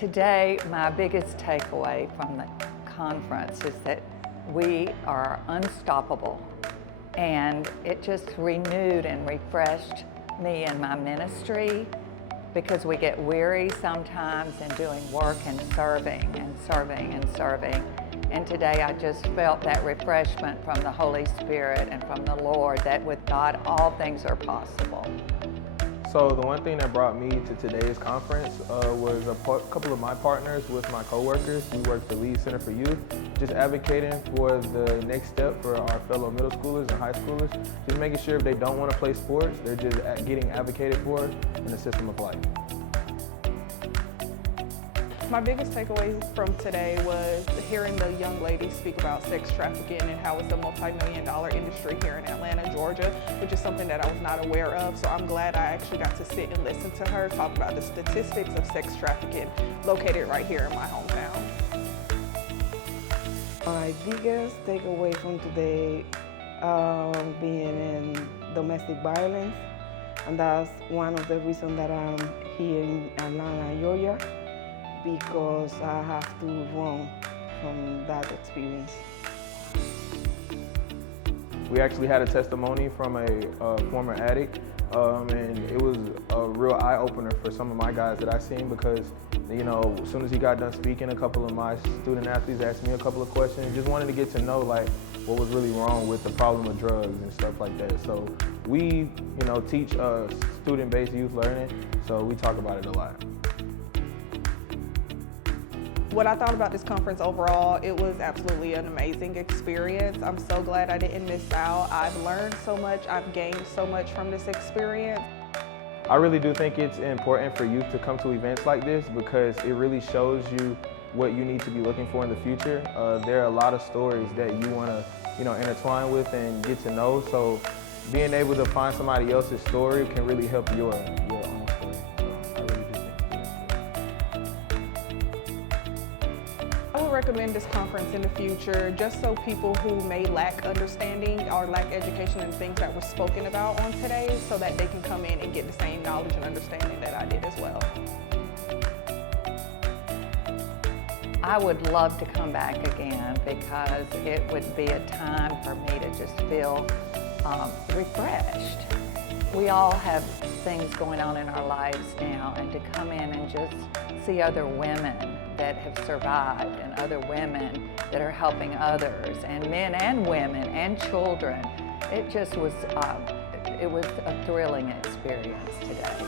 Today, my biggest takeaway from the conference is that we are unstoppable, and it just renewed and refreshed me in my ministry, because we get weary sometimes in doing work and serving and serving and serving. And today I just felt that refreshment from the Holy Spirit and from the Lord that with God all things are possible. So the one thing that brought me to today's conference was a couple of my partners with my coworkers. We work for Lead Center for Youth, just advocating for the next step for our fellow middle schoolers and high schoolers, just making sure if they don't want to play sports, they're just getting advocated for in the system of life. My biggest takeaway from today was hearing the young lady speak about sex trafficking and how it's a multi-million-dollar industry here in Atlanta, Georgia, which is something that I was not aware of. So I'm glad I actually got to sit and listen to her talk about the statistics of sex trafficking located right here in my hometown. My biggest takeaway from today being in domestic violence, and that's one of the reasons that I'm here in Atlanta, Georgia, because I have to run from that experience. We actually had a testimony from a former addict, and it was a real eye-opener for some of my guys that I've seen, because you know, as soon as he got done speaking, a couple of my student athletes asked me a couple of questions, just wanted to get to know like what was really wrong with the problem of drugs and stuff like that. So we, teach student-based youth learning, so we talk about it a lot. What I thought about this conference overall, it was absolutely an amazing experience. I'm so glad I didn't miss out. I've learned so much, I've gained so much from this experience. I really do think it's important for youth to come to events like this, because it really shows you what you need to be looking for in the future. There are a lot of stories that you want to, intertwine with and get to know. So being able to find somebody else's story can really help your own story. So I really do think I would recommend this conference in the future, just so people who may lack understanding or lack education in things that were spoken about on today, so that they can come in and get the same knowledge and understanding that I did as well. I would love to come back again, because it would be a time for me to just feel refreshed. We all have things going on in our lives now, and to come in and just see other women that have survived and other women that are helping others, and men and women and children, it just was, it was a thrilling experience today.